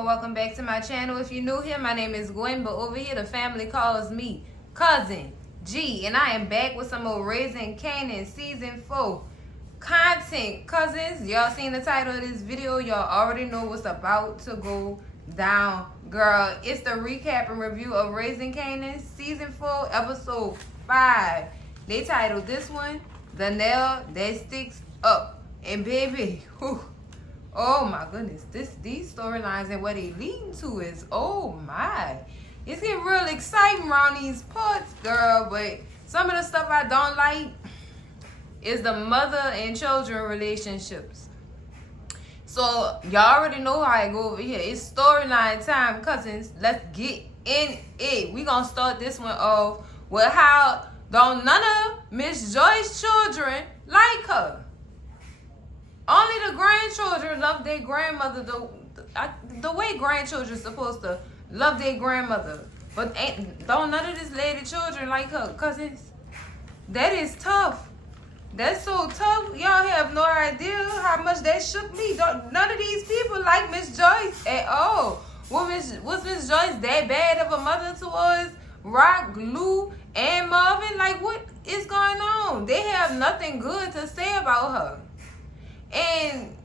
or welcome back to my channel. If you're new here, my name is Gwen, but over here the family calls me Cousin G, and I am back with some more Raising Kanan Season 4 content. Cousins, y'all seen the title of this video. Y'all already know what's about to go down, girl. It's the recap and review of Raising Kanan Season 4 Episode 5. They titled this one, The Nail That Sticks Up. And baby, whew, oh my goodness, these storylines and what they leading to is, oh my, it's getting real exciting around these parts, girl. But some of the stuff I don't like is the mother and children relationships. So y'all already know how I go over here. It's storyline time, cousins. Let's get in it. We gonna start this one off with how don't none of Miss Joyce's children like her. Only the grandchildren love their grandmother the way grandchildren supposed to love their grandmother. But don't none of this lady children like her, cousins. That is tough. That's so tough. Y'all have no idea how much that shook me. None of these people like Miss Joyce at all. Was Miss Joyce that bad of a mother towards Rock, Lou, and Marvin? Like, what is going on? They have nothing good to say about her. And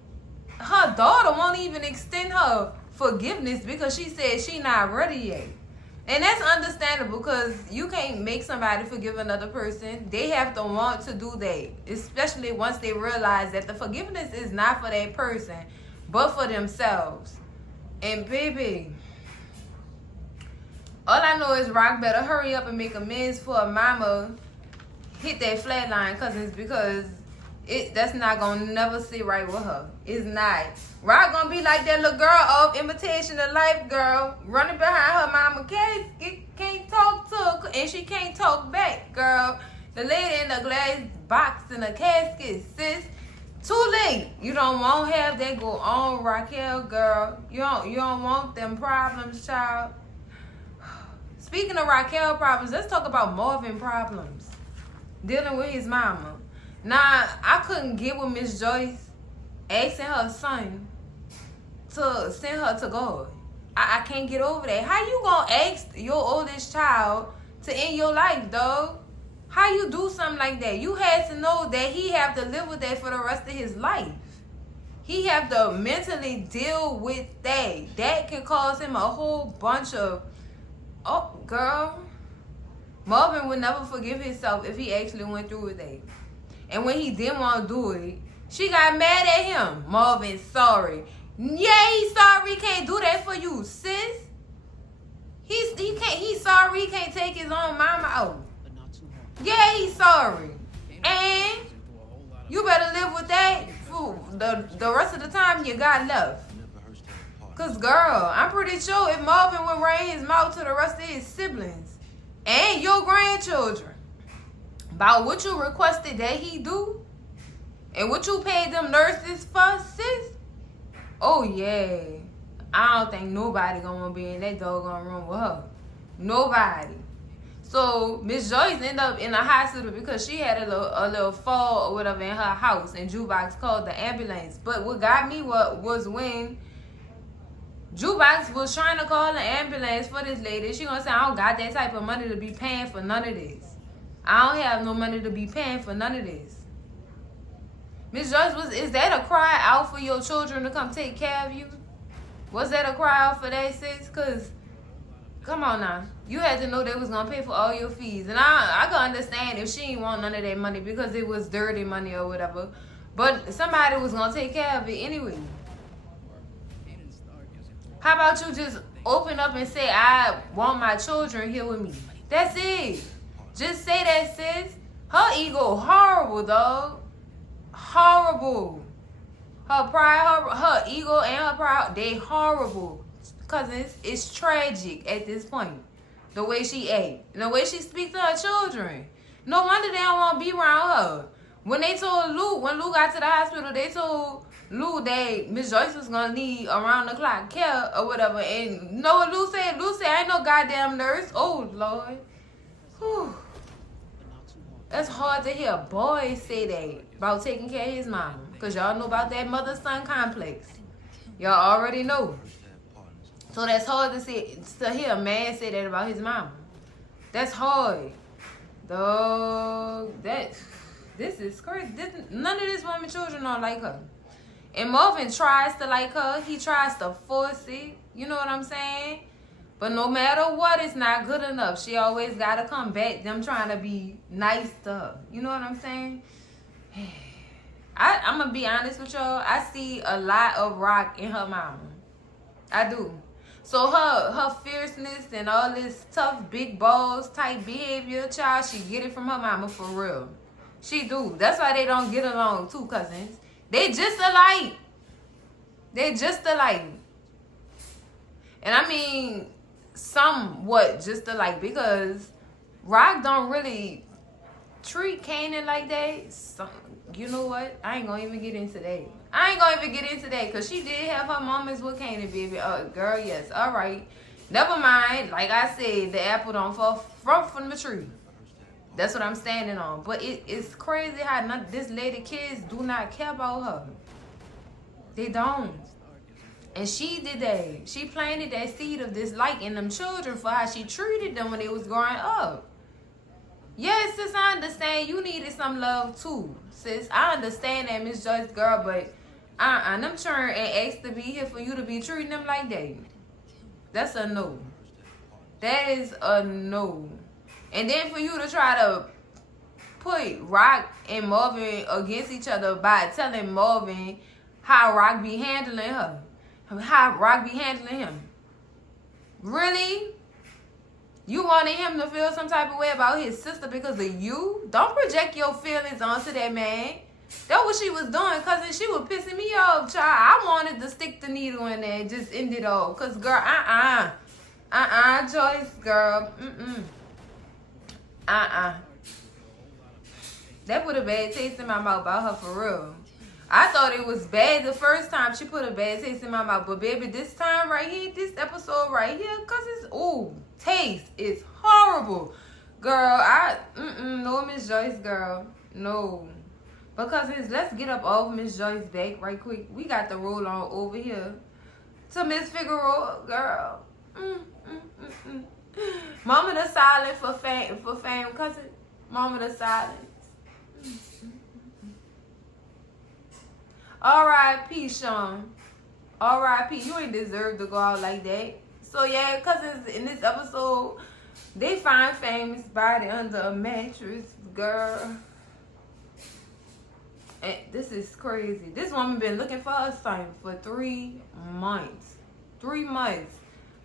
her daughter won't even extend her forgiveness because she said she not ready yet. And that's understandable because you can't make somebody forgive another person. They have to want to do that, especially once they realize that the forgiveness is not for that person, but for themselves. And baby, all I know is Rock better hurry up and make amends for her mama hit that flat line, cousins, because that's not gonna never sit right with her. It's not. Rock gonna be like that little girl of Imitation of Life girl running behind her mama can't talk to her, and she can't talk back, girl. The lady in the glass box in a casket, sis. Too late. You don't want to have that go on, Raquel, girl. You don't want them problems, child. Speaking of Raquel problems, let's talk about Marvin problems. Dealing with his mama. Now, I couldn't get with Miss Joyce asking her son to send her to God. I can't get over that. How you gonna ask your oldest child to end your life, dog? How you do something like that? You had to know that he have to live with that for the rest of his life. He have to mentally deal with that. That can cause him a whole bunch of, oh, girl. Marvin would never forgive himself if he actually went through with that. And when he didn't want to do it, she got mad at him. Marvin's sorry. Yeah, he's sorry. He can't do that for you, sis. He's sorry. He can't take his own mama out. Yeah, he's sorry. And you better live with that for the rest of the time you got left. Because, girl, I'm pretty sure if Marvin would rain his mouth to the rest of his siblings and your grandchildren about what you requested that he do and what you paid them nurses for, sis, oh yeah, I don't think nobody gonna be in that doggone room with her. Nobody. So Miss Joyce ended up in a hospital because she had a little fall or whatever in her house, and Jukebox called the ambulance. But what got me was when Jukebox was trying to call the ambulance for this lady. She gonna say, I don't got that type of money to be paying for none of this. I don't have no money to be paying for none of this. Miss Joyce, is that a cry out for your children to come take care of you? Was that a cry out for that, sis? Because, come on now. You had to know they was going to pay for all your fees. And I can understand if she didn't want none of that money because it was dirty money or whatever. But somebody was going to take care of it anyway. How about you just open up and say, I want my children here with me? That's it. Just say that, sis. Her ego horrible, dog. Horrible. Her pride, her ego and her pride, they horrible. Cause it's tragic at this point. The way she act. And the way she speaks to her children. No wonder they don't want to be around her. When they told Lou, when Lou got to the hospital, they told Lou that Miss Joyce was going to need around-the-clock care or whatever. And you know what Lou said? Lou said, I ain't no goddamn nurse. Oh, Lord. Whew. That's hard to hear a boy say that about taking care of his mama. Because y'all know about that mother-son complex. Y'all already know. So that's hard to hear a man say that about his mama. That's hard. Dog, this is crazy. None of this woman children don't like her. And Marvin tries to like her. He tries to force it. You know what I'm saying? But no matter what, it's not good enough. She always got to come back. Them trying to be nice to her. You know what I'm saying? I'm going to be honest with y'all. I see a lot of Rock in her mama. I do. So her fierceness and all this tough, big balls type behavior, child, she get it from her mama for real. She do. That's why they don't get along too, cousins. They just alike. They just alike. And I mean, somewhat just alike, because Rock don't really treat Kanan like that. You know what? I ain't gonna even get into that. Because she did have her moments with Kanan, baby. Girl, yes. All right. Never mind. Like I said, the apple don't fall from the tree. That's what I'm standing on. But it's crazy how this lady kids do not care about her. They don't. And she did that. She planted that seed of dislike in them children for how she treated them when they was growing up. Yes, sis, I understand you needed some love too, sis. I understand that, Miss Joyce, girl, but them children ain't asked to be here for you to be treating them like that. That's a no. That is a no. And then for you to try to put Rock and Marvin against each other by telling Marvin how Rock be handling her. How Rock be handling him. Really? You wanted him to feel some type of way about his sister because of you? Don't project your feelings onto that man. That's what she was doing, cousin. She was pissing me off, child. I wanted to stick the needle in there and just end it all. Because, girl, Joyce, girl. That put a bad taste in my mouth about her for real. I thought it was bad the first time she put a bad taste in my mouth. But, baby, this time right here, this episode right here, because it's, taste is horrible. Girl, no, Miss Joyce, girl. No. Because let's get up off Miss Joyce back right quick. We got the roll on over here to Miss Figueroa, girl. Moment of silence for fame, cousin. Moment of silence. R.I.P. Sean. R.I.P. You ain't deserve to go out like that. So yeah, cousins, in this episode, they find Fame's body under a mattress, girl. And this is crazy. This woman been looking for her son for 3 months. 3 months.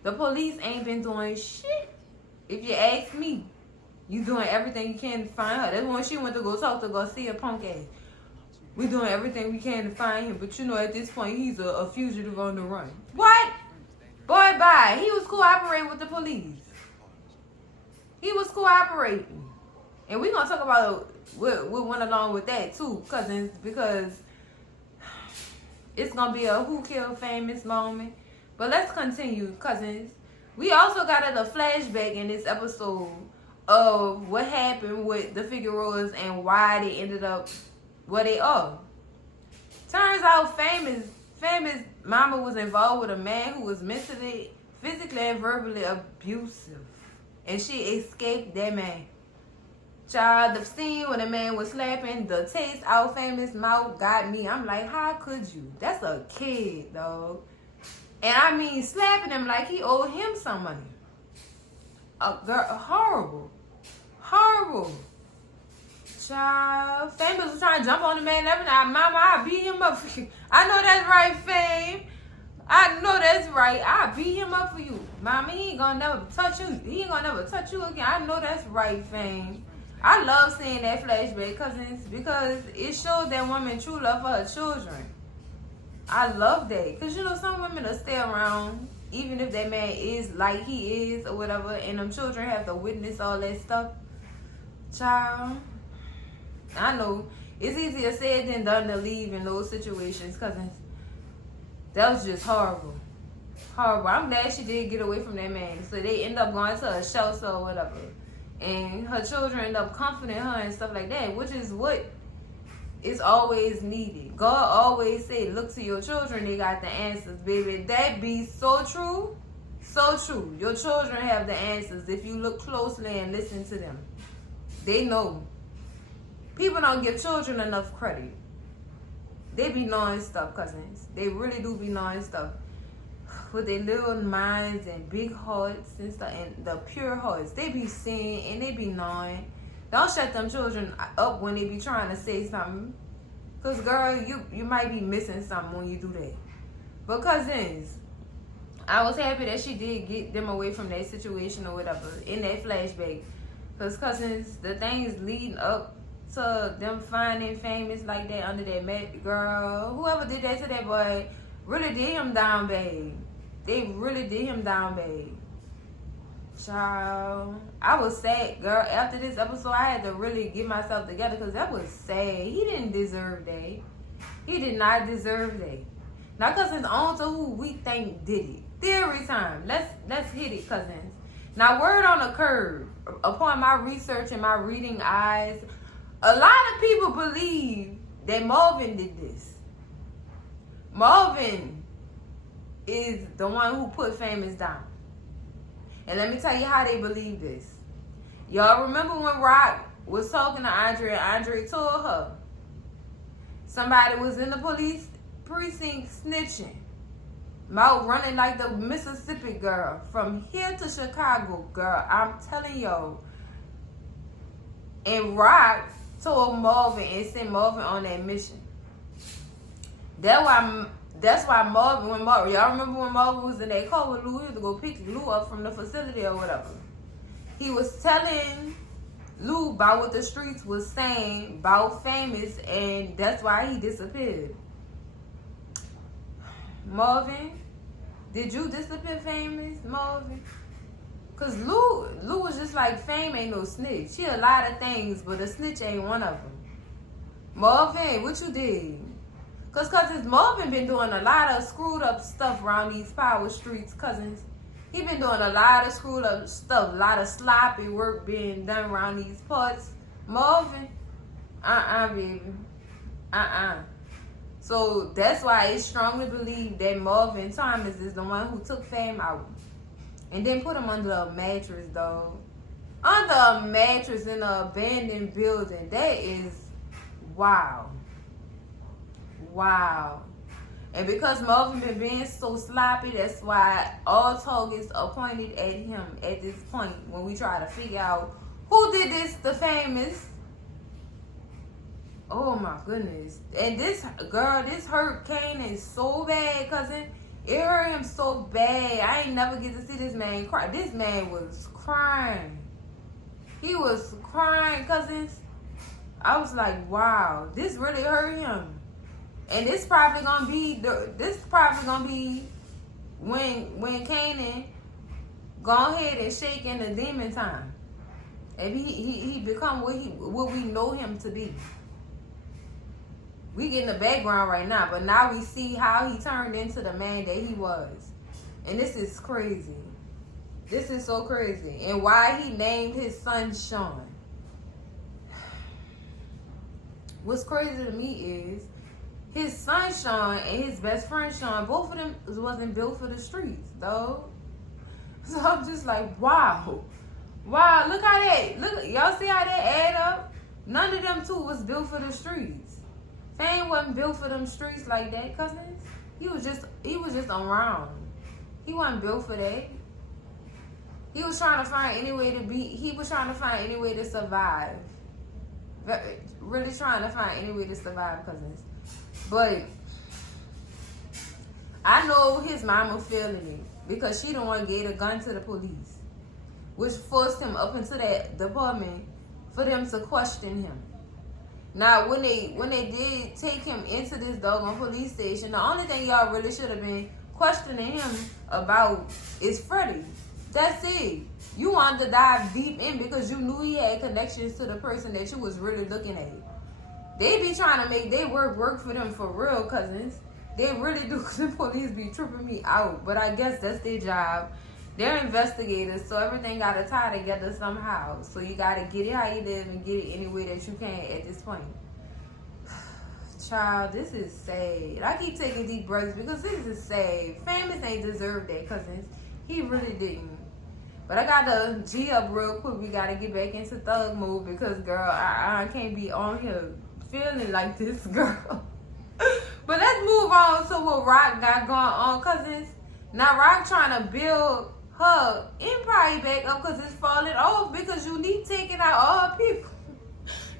The police ain't been doing shit. If you ask me, you doing everything you can to find her. That's when she went to go talk to Garcia punk ass. We doing everything we can to find him. But you know, at this point, he's a fugitive on the run. What? Boy, bye. He was cooperating with the police. He was cooperating. And we're going to talk about what went along with that, too, cousins, because it's going to be a who killed famous moment. But let's continue, cousins. We also got a flashback in this episode of what happened with the Figueroas and why they ended up where they are. Turns out famous mama was involved with a man who was mentally, physically, and verbally abusive. And she escaped that man. Child, the scene when the man was slapping the taste out famous mouth got me. I'm like, how could you? That's a kid, dog. And I mean, slapping him like he owed him some money. Girl, horrible. Horrible. Child, Famous was trying to jump on the man every night. Mama, I beat him up for you. I know that's right, Fame. I know that's right. I beat him up for you. Mama, he ain't gonna never touch you. He ain't gonna never touch you again. I know that's right, Fame. I love seeing that flashback, cousins, because it shows that woman true love for her children. I love that. Because, you know, some women will stay around, even if that man is like he is or whatever, and them children have to witness all that stuff. Child, I know it's easier said than done to leave in those situations, cousins. That was just horrible. Horrible. I'm glad she did get away from that man. So they end up going to a shelter or whatever. And her children end up comforting her and stuff like that, which is what is always needed. God always said, look to your children, they got the answers, baby. That be so true. So true. Your children have the answers if you look closely and listen to them. They know. People don't give children enough credit. They be knowing stuff, cousins. They really do be knowing stuff. With their little minds and big hearts and stuff, and the pure hearts. They be seeing and they be knowing. Don't shut them children up when they be trying to say something. Because, girl, you might be missing something when you do that. But, cousins, I was happy that she did get them away from that situation or whatever in that flashback. Because, cousins, the things leading up to them finding famous like that under that mat, girl, whoever did that to that boy really did him down bad. They really did him down bad. Child, I was sad, girl. After this episode, I had to really get myself together because that was sad. He didn't deserve that. He did not deserve that. Now, cousins, on to who we think did it. Theory time. Let's hit it, cousins. Now, word on the curve. Upon my research and my reading eyes, a lot of people believe that Marvin did this. Marvin is the one who put Famous down. And let me tell you how they believe this. Y'all remember when Rock was talking to Andre and Andre told her somebody was in the police precinct snitching, mouth running like the Mississippi girl from here to Chicago, girl. I'm telling y'all. And Rock told Marvin and sent Marvin on that mission. That's why Marvin, y'all remember when Marvin was in that car with Lou, he had to go pick Lou up from the facility or whatever. He was telling Lou about what the streets was saying about Famous, and that's why he disappeared. Marvin, did you disappear Famous, Marvin? Cause Lou was just like, Fame ain't no snitch. She a lot of things, but a snitch ain't one of them. Marvin, what you did? Cause cousins, Marvin been doing a lot of screwed up stuff around these power streets, cousins. He been doing a lot of screwed up stuff, a lot of sloppy work being done around these parts. Marvin, baby, So that's why it's strongly believed that Marvin Thomas is the one who took Fame out and then put him under a mattress, dog. Under a mattress in an abandoned building. That is wow. Wow. And because Marvin been being so sloppy, that's why all targets are pointed at him at this point when we try to figure out who did this to Famous. Oh my goodness. And this hurt Kanan so bad, cousin. It hurt him so bad. I ain't never get to see this man cry. This man was crying. He was crying, cousins. I was like, wow, this really hurt him. And this probably gonna be when Kanan go ahead and shake in the demon time. And he become what we know him to be. We get in the background right now, but now we see how he turned into the man that he was. And this is crazy. This is so crazy. And why he named his son Sean. What's crazy to me is his son Sean and his best friend Sean, both of them wasn't built for the streets, though. So I'm just like, wow. Wow, look how y'all see how that add up? None of them two was built for the streets. Fame wasn't built for them streets like that, cousins. He was just around. He wasn't built for that. He was trying to find any way to survive. Really trying to find any way to survive, cousins. But I know his mama feeling it because she the one gave a gun to the police, which forced him up into that department for them to question him. Now, when they did take him into this doggone police station, the only thing y'all really should have been questioning him about is Freddie. That's it. You wanted to dive deep in because you knew he had connections to the person that you was really looking at. They be trying to make their work for them for real, cousins. They really do. The police be tripping me out. But I guess that's their job. They're investigators, so everything got to tie together somehow. So you got to get it how you live and get it any way that you can at this point. Child, this is sad. I keep taking deep breaths because this is sad. Famous ain't deserved that, cousins. He really didn't. But I gotta G up real quick. We gotta get back into thug mode because, girl, I can't be on here feeling like this, girl. But let's move on to what Rock got going on, cousins. Now, Rock trying to build her empire back up because it's falling off because you need taking out all people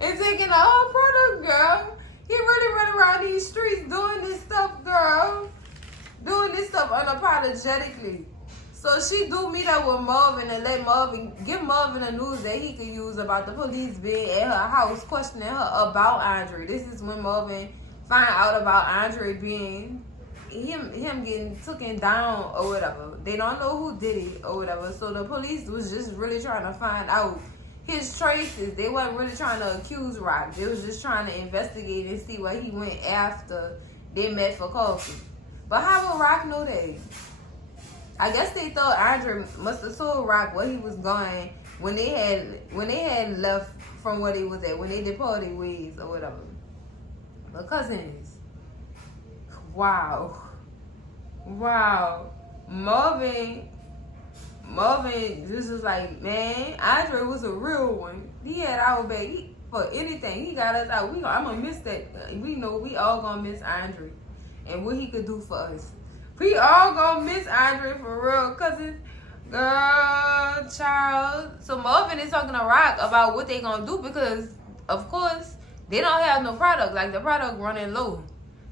and taking out all product, girl. He really running around these streets doing this stuff, girl. Doing this stuff unapologetically. So she do meet up with Marvin and give Marvin the news that he could use about the police being at her house questioning her about Andre. This is when Marvin find out about Andre being him getting taken down or whatever. They don't know who did it or whatever. So the police was just really trying to find out his traces. They wasn't really trying to accuse Rock. They was just trying to investigate and see what he went after they met for coffee. But how would Rock know that? I guess they thought Andre must have told Rock where he was going when they had left from where they was at, when they departed ways or whatever. But cousins, wow. Marvin just was like, man, Andre was a real one. He had our back for anything. He got us out. I'm gonna miss that. We know we all gonna miss Andre and what he could do for us. We all gonna miss Andre for real, cousins. Girl, child. So Marvin is talking to Rock about what they gonna do because, of course, they don't have no product. Like, the product running low.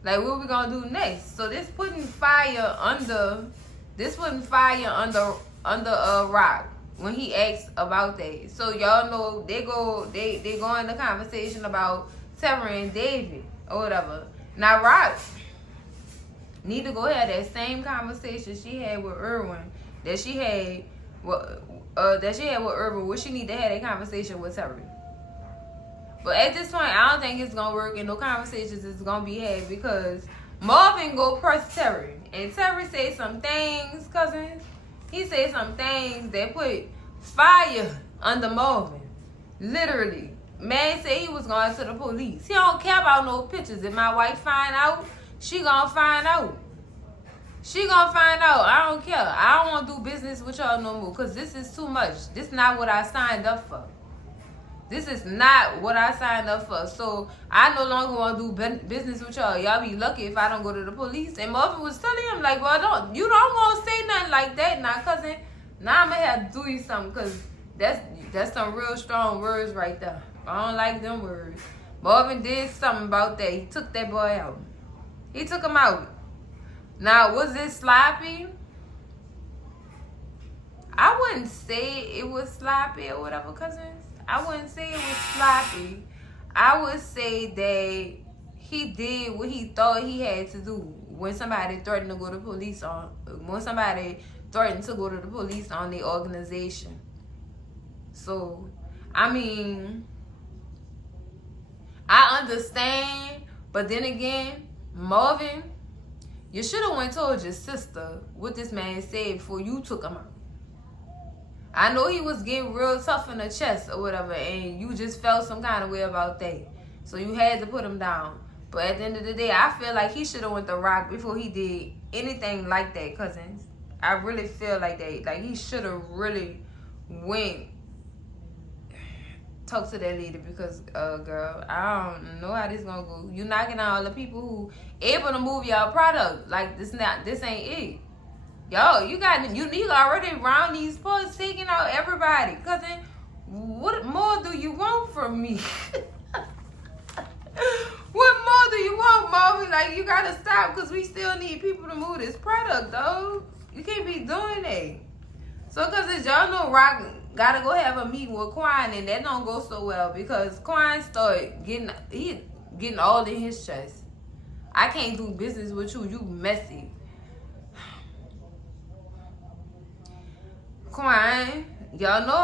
Like, what we gonna do next? So this putting fire under Rock when he asks about that. So y'all know they go into conversation about Tara and David or whatever. Now Rock need to go have that same conversation she had with Irwin that she had with Irwin. What she need to have that conversation with Terry. But at this point, I don't think it's gonna work and no conversations is gonna be had because Marvin go press Terry and Terry say some things, cousins. He said some things that put fire under Marvin. Literally. Man said he was going to the police. He don't care about no pictures. If my wife find out, she gonna find out. She gonna find out. I don't care. I don't want to do business with y'all no more because this is too much. This is not what I signed up for. This is not what I signed up for. So I no longer want to do business with y'all. Y'all be lucky if I don't go to the police. And Marvin was telling him, like, well, you don't want to say nothing like that now, cousin. Now I'm going to have to do you something because that's some real strong words right there. I don't like them words. Marvin did something about that. He took that boy out. He took him out. Now, was it sloppy? I wouldn't say it was sloppy or whatever, cousins. I wouldn't say it was sloppy. I would say that he did what he thought he had to do when somebody threatened to go to the police on the organization. So, I mean, I understand, but then again, Marvin, you should have went told your sister what this man said before you took him out. I know he was getting real tough in the chest or whatever, and you just felt some kind of way about that. So you had to put him down. But at the end of the day, I feel like he should have went to Rock before he did anything like that, cousins. I really feel like that. Like, he should have really went talk to that lady because, girl, I don't know how this gonna go. You knocking out all the people who able to move y'all product. Like, this ain't it. Yo, you already around these posts taking out everybody. Cousin, what more do you want from me? What more do you want, Marvin? Like, you gotta stop because we still need people to move this product, though. You can't be doing that. So, cousins, y'all know Rock gotta go have a meeting with Quan, and that don't go so well because Quan started getting all in his chest. I can't do business with you. You messy. Quan, y'all know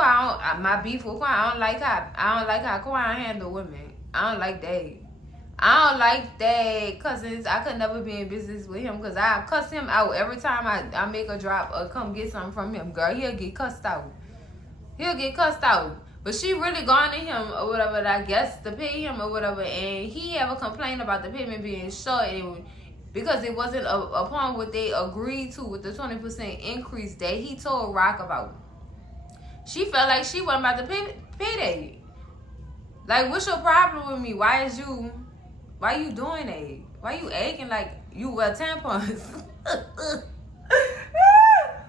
my beef with Quan. I don't like how Quan handle women. I don't like that. Cousins, I could never be in business with him because I cuss him out every time I make a drop or come get something from him. Girl, he'll get cussed out. But she really gone to him or whatever, I guess, to pay him or whatever. And he have a complaint about the payment being short. And because it wasn't upon what they agreed to with the 20% increase that he told Rock about. She felt like she wasn't about to pay that. Like, what's your problem with me? Why you doing that? Why you acting like you wear tampons?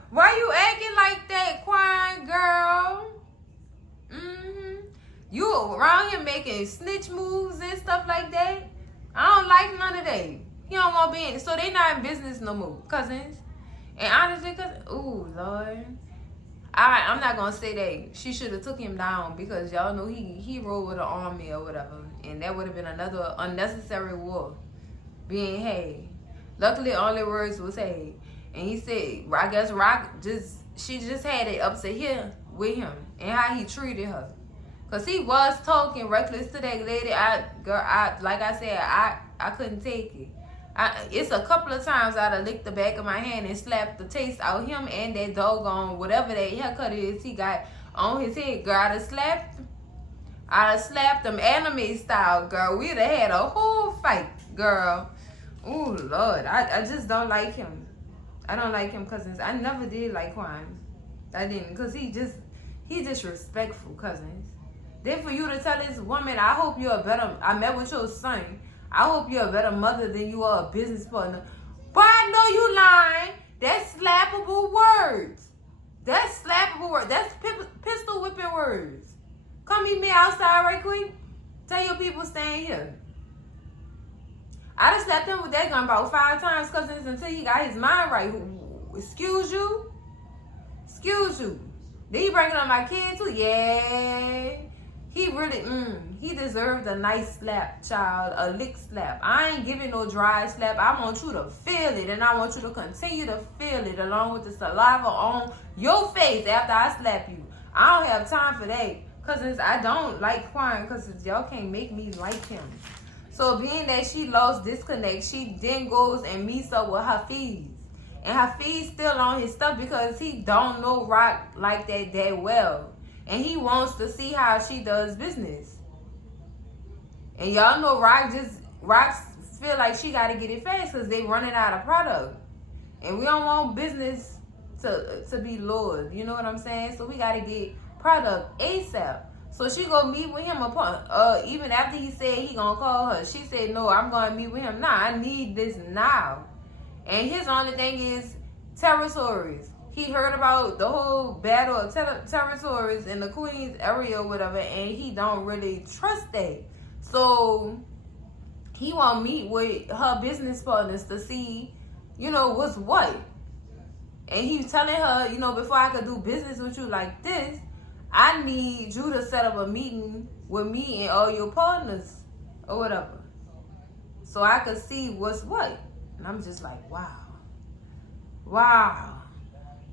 Why you acting like that, crying girl? You around here making snitch moves and stuff like that? I don't like none of that. He don't want to be in. So they not in business no more, cousins. And honestly, ooh, Lord. I'm not going to say that she should have took him down, because y'all know he rode with an army or whatever. And that would have been another unnecessary war being had. Luckily, all the words was had. And he said, I guess she just had it up to here with him and how he treated her. Because he was talking reckless to that lady. Like I said, I couldn't take it. It's a couple of times I'd have licked the back of my hand and slapped the taste out of him and that doggone whatever that haircut is he got on his head. Girl, I'd have slapped him anime style, girl. We'd have had a whole fight, girl. Oh, Lord. I just don't like him. I don't like him, cousins. I never did like Quan. I didn't, because he disrespectful, cousins. Then for you to tell this woman, I met with your son. I hope you're a better mother than you are a business partner. But I know you lying. That's slappable words. That's pistol whipping words. Come meet me outside right quick. Tell your people staying here. I done slapped him with that gun about 5 times, cousins, until he got his mind right. Excuse you? Excuse you. Did he bring it on my kid too? Yeah. He really, he deserved a nice slap, child, a lick slap. I ain't giving no dry slap. I want you to feel it, and I want you to continue to feel it along with the saliva on your face after I slap you. I don't have time for that, because I don't like crying, because y'all can't make me like him. So being that she lost disconnect, she then goes and meets up with Hafiz. And Hafiz still on his stuff because he don't know Rock like that well. And he wants to see how she does business. And y'all know Rock feel like she got to get it fast because they running out of product. And we don't want business to be lowered. You know what I'm saying? So we got to get product ASAP. So she go meet with him even after he said he gonna call her. She said, no, I'm gonna meet with him now. I need this now. And his only thing is territories. He heard about the whole battle of territories in the Queens area or whatever, and he don't really trust that. So he want to meet with her business partners to see, what's what. And he's telling her, before I could do business with you like this, I need you to set up a meeting with me and all your partners or whatever, so I could see what's what. And I'm just like, wow.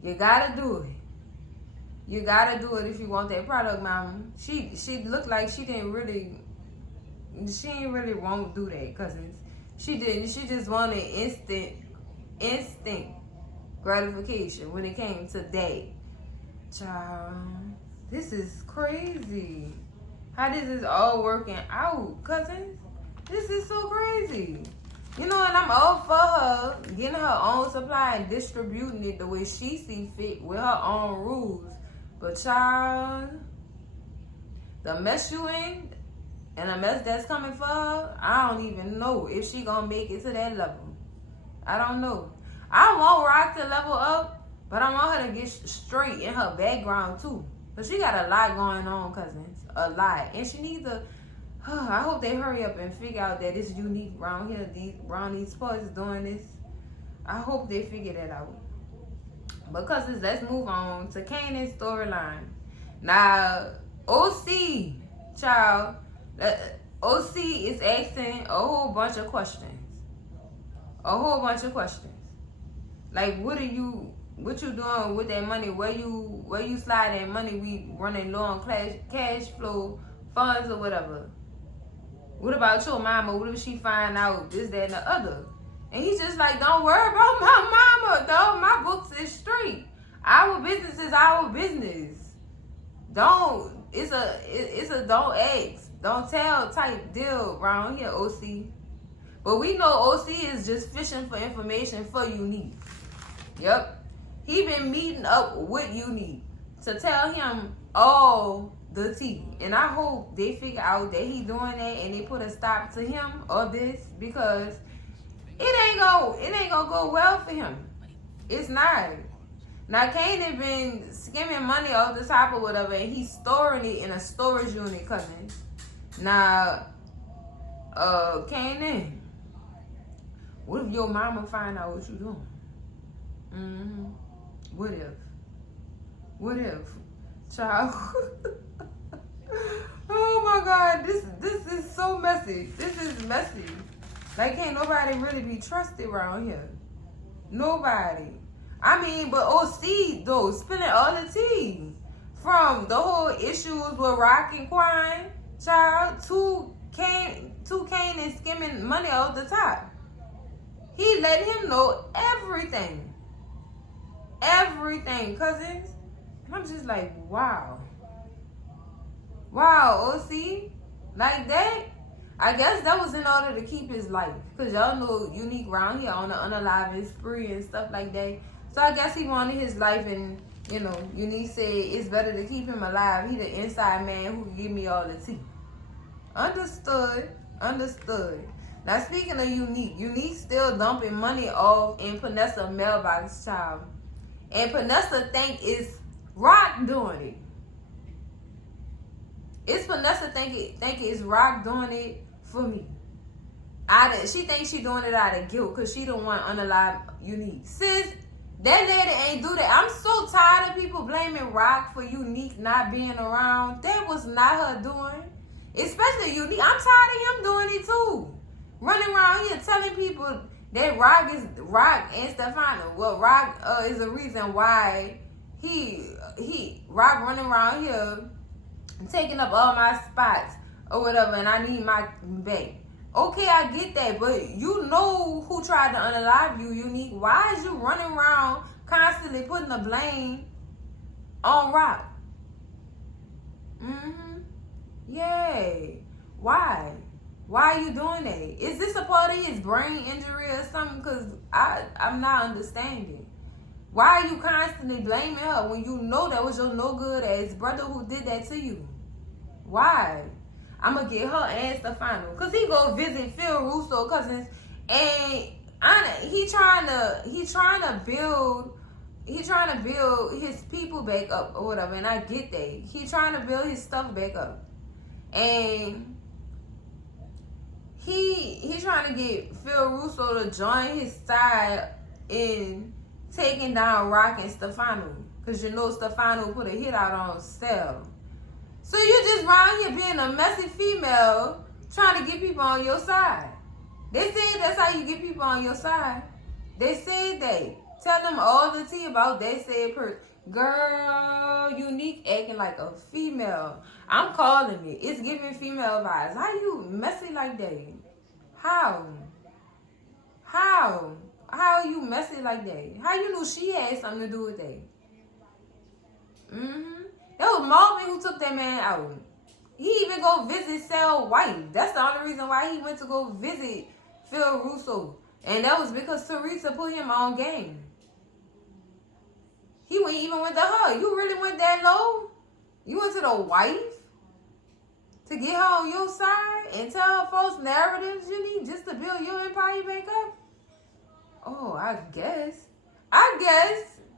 You gotta do it. You gotta do it if you want that product, mama. She looked like she didn't really want to do that, cousins. She didn't. She just wanted instant gratification when it came to that. Child, this is crazy. How this is all working out, cousins. This is so crazy. And I'm all for her getting her own supply and distributing it the way she see fit with her own rules. But child, the mess you in and the mess that's coming for her, I don't even know if she gonna make it to that level. I don't know. I want Rock to level up, but I want her to get straight in her background too. But she got a lot going on, cousins. A lot. And she needs to... I hope they hurry up and figure out that it's unique around here, around these parts doing this. I hope they figure that out. But cousins, let's move on to Kanan's storyline. Now, OC, child, OC is asking a whole bunch of questions. Like, what you doing with that money? Where you slide that money? We running low on cash flow funds or whatever. What about your mama? What if she find out this, that, and the other? And he's just like, don't worry about my mama, dog. My books is straight. Our business is our business. It's a don't ask, don't tell type deal around here, OC. But we know OC is just fishing for information for Unique. Yep. He been meeting up with Unique to tell him all the tea. And I hope they figure out that he doing that and they put a stop to him or this, because it ain't gonna go well for him. It's not. Now Kanan been skimming money off the top or whatever, and he's storing it in a storage unit, cousin. Now, Kanan, what if your mama find out what you doing? What if? What if? Child. Oh my God, this is so messy. This is messy. Like, can't nobody really be trusted around here. Nobody. I mean, but OC though, spilling all the tea. From the whole issues with Rock and Quine, child, to Kanan skimming money off the top. He let him know everything. Everything, cousins. And I'm just like, wow. Wow, OC? Like that? I guess that was in order to keep his life. Because y'all know Unique round here on the unaliving spree and stuff like that. So I guess he wanted his life, and, you know, Unique said it's better to keep him alive. He the inside man who can give me all the tea. Understood. Understood. Now, speaking of Unique still dumping money off in Panessa mailbox, child. And Panessa think it's Rock doing it. It's Panessa think it's Rock doing it for me. She thinks she doing it out of guilt because she don't want unalive Unique. Sis, that lady ain't do that. I'm so tired of people blaming Rock for Unique not being around. That was not her doing. Especially Unique. I'm tired of him doing it too. Running around here telling people that Rock and Stefano. Well, Rock is the reason why Rock running around here taking up all my spots or whatever, and I need my back. Okay, I get that, but you know who tried to unalive you, Unique. Why is you running around constantly putting the blame on Rock? Yay. Why? Why are you doing that? Is this a part of his brain injury or something? Because I'm not understanding. Why are you constantly blaming her when you know that was your no good ass brother who did that to you? Why? I'm gonna get her and Stefano, cause he go visit Phil Russo cousins, and he trying to build his people back up or whatever, and I get that. He trying to build his stuff back up, and he trying to get Phil Russo to join his side in taking down Rock and Stefano, cause you know Stefano put a hit out on Stell. So you just around here being a messy female trying to get people on your side. They said that's how you get people on your side. They said that. Tell them all the tea about that said person. Girl, Unique acting like a female. I'm calling it. It's giving female vibes. How you messy like that? How? How are you messy like that? How you knew she had something to do with that? That was Marvin who took that man out. He even go visit Cell White. That's the only reason why he went to go visit Phil Russo. And that was because Teresa put him on game. He even went to her. You really went that low? You went to the wife to get her on your side and tell her false narratives you need just to build your empire back up? Oh, I guess.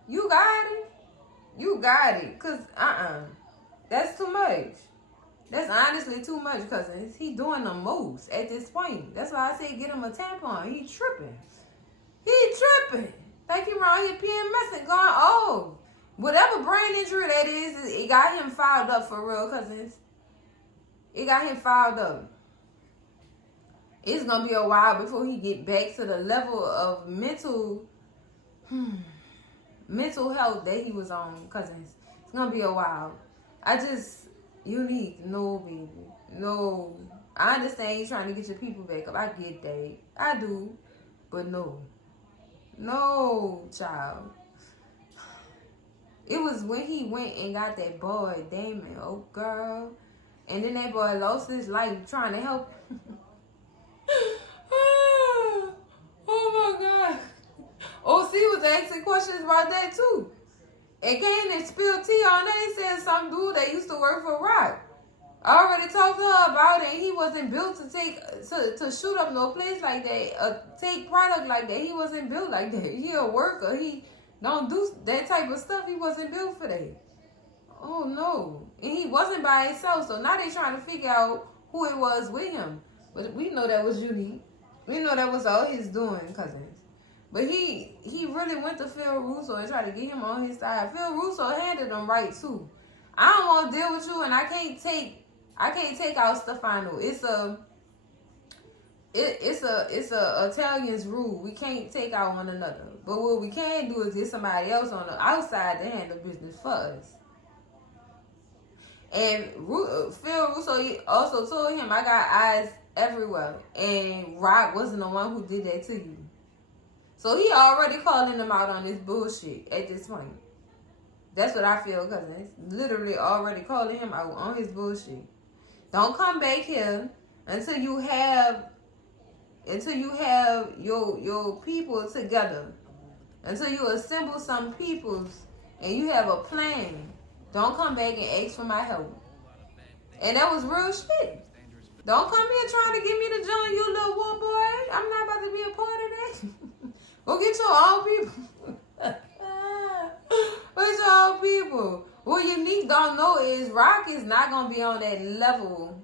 You got it. You got it. Because, that's too much. That's honestly too much, cousins. He doing the most at this point. That's why I say get him a tampon. He tripping. Think he around here PMS and going, oh, whatever brain injury that is, it got him filed up for real, cousins. It got him filed up. It's going to be a while before he get back to the level of mental health that he was on, cousins. It's going to be a while. Unique, no, baby. No. I understand you trying to get your people back up. I get that. I do. But no. No, child. It was when he went and got that boy, Damon. Oh, girl. And then that boy lost his life trying to help. asking questions about that too. And Kanan spilled tea on that. He said some dude that used to work for Rock. I already talked to her about it. He wasn't built to shoot up no place like that, take product like that. He wasn't built like that. He a worker. He don't do that type of stuff. He wasn't built for that. Oh no. And he wasn't by himself. So now they trying to figure out who it was with him. But we know that was unique. We know that was all his doing, cousins. But he really went to Phil Russo and tried to get him on his side. Phil Russo handled him right too. I don't want to deal with you, and I can't take out Stefano. It's a Italian's rule. We can't take out one another. But what we can do is get somebody else on the outside to handle business for us. And Phil Russo also told him, I got eyes everywhere. And Rock wasn't the one who did that to you. So he already calling him out on this bullshit at this point. That's what I feel, cousins. Literally already calling him out on his bullshit. Don't come back here until you have your people together. Until you assemble some peoples and you have a plan. Don't come back and ask for my help. And that was real shit. Don't come here trying to get me to join you, little war boy. I'm not about to be a part of that. Go get your own people. Get your own people. What Unique don't know is Rock is not going to be on that level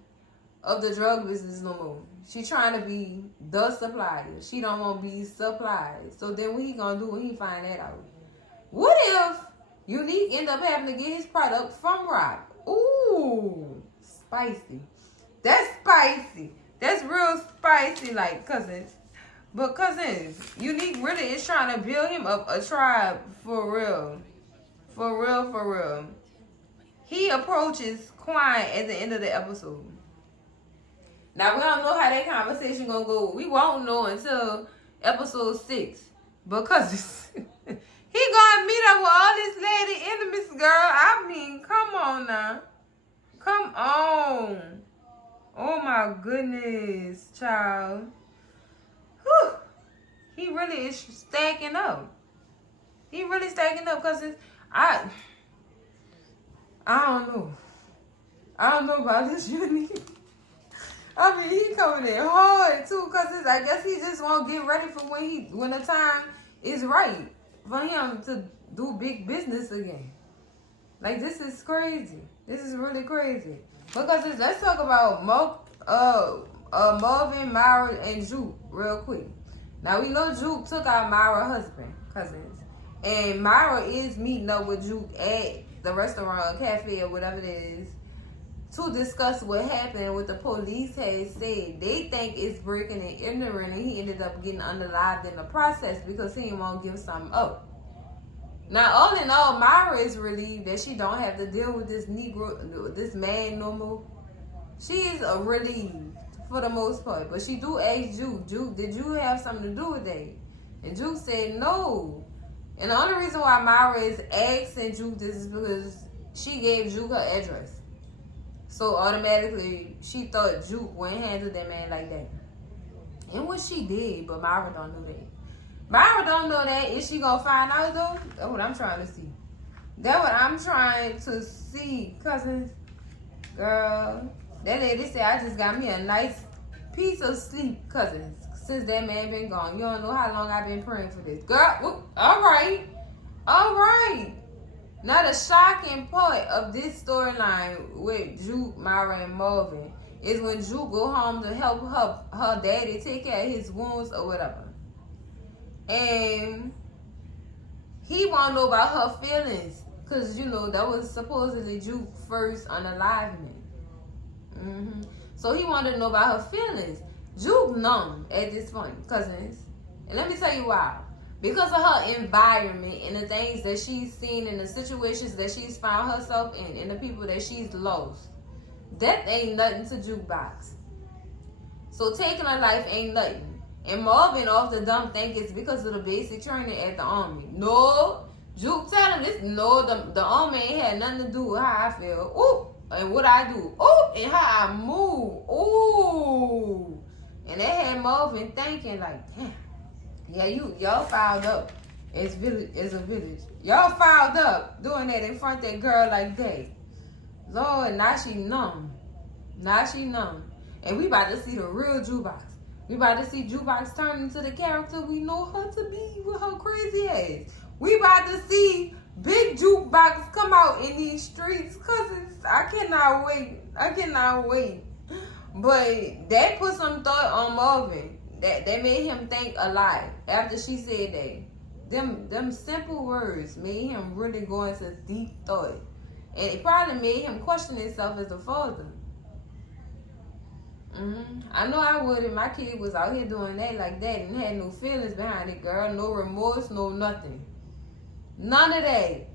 of the drug business no more. She trying to be the supplier. She don't want to be supplied. So then what he going to do when he find that out? What if Unique end up having to get his product from Rock? Ooh, spicy. That's spicy. That's real spicy, like, cousins. But cousins, Unique really is trying to build him up a tribe for real. For real, for real. He approaches Quan at the end of the episode. Now, we don't know how that conversation gonna go. We won't know until episode 6. Because he gonna meet up with all these lady enemies, girl. I mean, come on now. Come on. Oh my goodness, child. Whew. He really is stacking up. He really stacking up because I don't know. I don't know about this Unique. I mean, he coming in hard too because I guess he just won't get ready for when the time is right for him to do big business again. Like, this is crazy. This is really crazy. Because let's talk about Marvin, Myra, and Juke real quick. Now, we know Juke took out Myra's husband, cousins. And Myra is meeting up with Juke at the restaurant, cafe, or whatever it is, to discuss what happened and what the police had said. They think it's breaking and entering, and he ended up getting unalived in the process because he didn't want to give something up. Now, all in all, Myra is relieved that she don't have to deal with this Negro, this man no more. She is relieved for the most part. But she do ask Juke, did you have something to do with that? And Juke said no. And the only reason why Myra is asking Juke this is because she gave Juke her address. So automatically, she thought Juke wouldn't handle that man like that. And what she did, but Myra don't know that. Myra don't know that. Is she gonna find out though? That's what I'm trying to see. That's what I'm trying to see, cousins. Girl, that lady said I just got me a nice piece of sleep, cousins. Since that man been gone. You don't know how long I've been praying for this. Girl, whoop, all right. Now the shocking part of this storyline with Juke, Myra, and Marvin is when Juke go home to help her daddy take care of his wounds or whatever. And he want to know about her feelings. Because, you know, that was supposedly Juke's first unalivement. So he wanted to know about her feelings. Juke numb at this point, cousins. And let me tell you why. Because of her environment and the things that she's seen and the situations that she's found herself in and the people that she's lost. Death ain't nothing to Jukebox. So taking her life ain't nothing. And Marvin off the dumb think it's because of the basic training at the army. No. Juke tell him this. No, the army ain't had nothing to do with how I feel. Ooh. And what I do. Ooh. And how I move. Ooh. And that had Marvin thinking like, damn. Yeah, y'all fouled up. as a village. Y'all fouled up doing that in front of that girl like that. Lord, now she numb. Now she numb. And we about to see the real Jukebox. We about to see Jukebox turn into the character we know her to be with her crazy ass. We about to see Big Jukebox come out in these streets. Cousins, I cannot wait. I cannot wait. But that put some thought on Marvin. That made him think a lot after she said that. Them simple words made him really go into deep thought. And it probably made him question himself as a father. I know I would if my kid was out here doing that like that and had no feelings behind it, girl. No remorse, no nothing. None of that.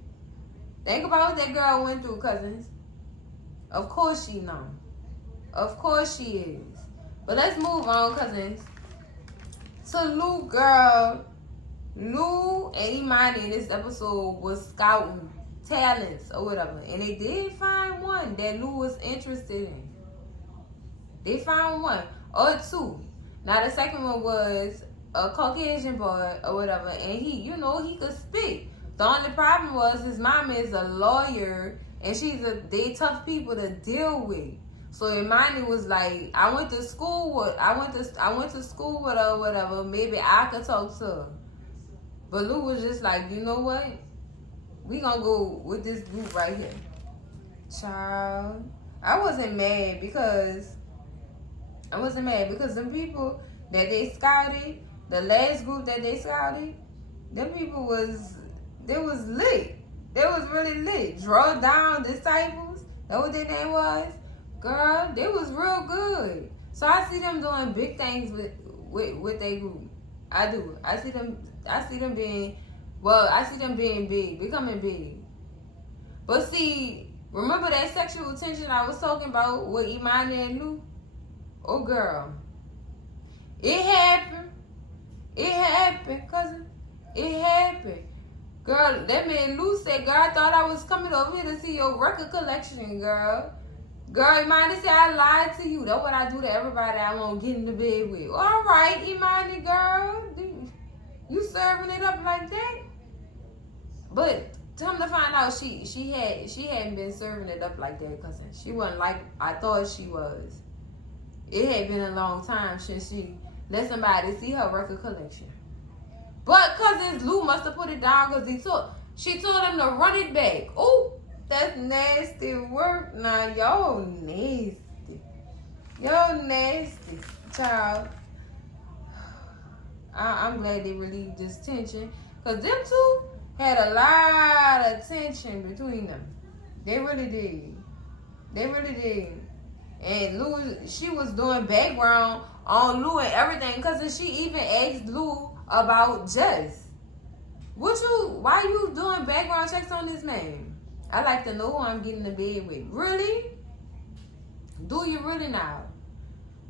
Think about what that girl went through, cousins. Of course she know. Of course she is. But let's move on, cousins. To Lou, girl. Lou and Imani in this episode was scouting talents or whatever. And they did find one that Lou was interested in. They found one or two. Now the second one was a Caucasian boy or whatever. And he could speak. The only problem was his mama is a lawyer and they tough people to deal with. So Imani was like, I went to school with her or whatever. Maybe I could talk to her. But Lou was just like, you know what? We gonna go with this group right here. Child. I wasn't mad because them people that they scouted, the last group that they scouted, them people was lit. They was really lit. Draw Down Disciples. That what their name was? Girl, they was real good. So I see them doing big things with their group. I do. I see them being big, becoming big. But see, remember that sexual tension I was talking about with Imani and Lou? Oh, girl. It happened. It happened, cousin. It happened. Girl, that man Lou said, girl, I thought I was coming over here to see your record collection, girl. Girl, Imani said, I lied to you. That's what I do to everybody I won't get in the bed with. All right, Imani, girl. You serving it up like that? But come to find out, she hadn't been serving it up like that, cousin. She wasn't like I thought she was. It had been a long time since she let somebody see her record collection. But cousins, Lou must have put it down because she told him to run it back. Oh, that's nasty work. Now y'all nasty. Y'all nasty, child. I'm glad they relieved this tension because them two had a lot of tension between them. They really did. They really did. And Lou, she was doing background on Lou and everything because she even asked Lou about Jess. Why you doing background checks on this man? I like to know who I'm getting to bed with. Really? Do you really now?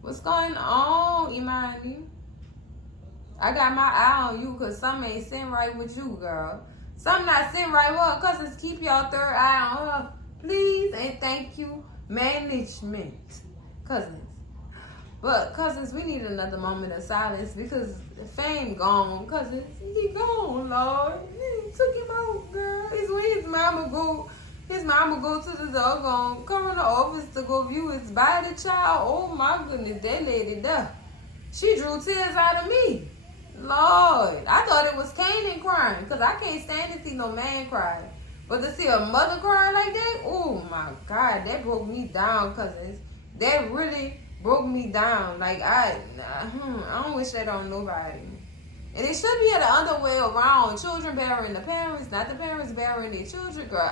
What's going on, Imani? I got my eye on you because something ain't sitting right with you, girl. Something not sitting right with her. Cousins, keep your third eye on her, please, and thank you, management. Cousins. But, cousins, we need another moment of silence because Fame gone. Cousins, he gone, Lord. He took him out, girl. It's when his mama go to the doggone coroner office to go view his body, child. Oh, my goodness, that lady there. She drew tears out of me. Lord, I thought it was Kanan crying because I can't stand to see no man cry. But to see a mother cry like that, oh my God, that broke me down, cousins. That really broke me down. Like, I don't wish that on nobody. And it should be the other way around. Children burying the parents, not the parents burying their children, girl.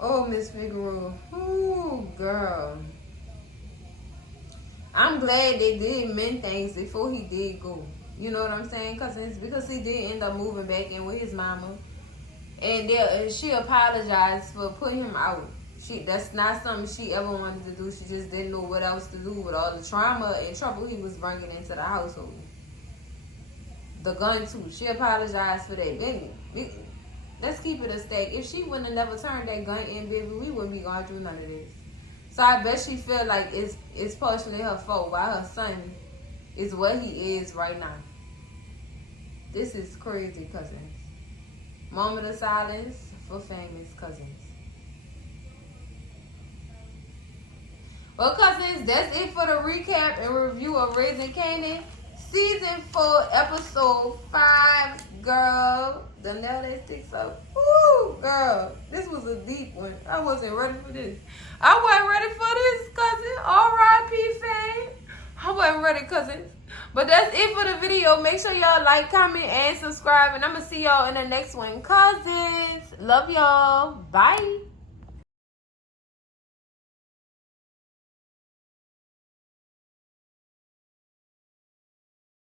Oh, Miss Figueroa. Ooh, girl. I'm glad they did mend things before he did go. You know what I'm saying, cousins? Because he did end up moving back in with his mama. And she apologized for putting him out. That's not something she ever wanted to do. She just didn't know what else to do with all the trauma and trouble he was bringing into the household. The gun, too. She apologized for that. Let's keep it a stack. If she wouldn't have never turned that gun in, baby, we wouldn't be going through none of this. So I bet she feel like it's partially her fault why her son is what he is right now. This is crazy, cousins. Moment of silence for famous cousins. Well, cousins, that's it for the recap and review of Raising Kanan. Season 4, episode 5, girl. The nail that sticks up. Woo, girl. This was a deep one. I wasn't ready for this. I wasn't ready for this, cousin. R.I.P. fame. I wasn't ready, cousins. But that's it for the video. Make sure y'all like, comment, and subscribe. And I'm going to see y'all in the next one. Cousins, love y'all. Bye.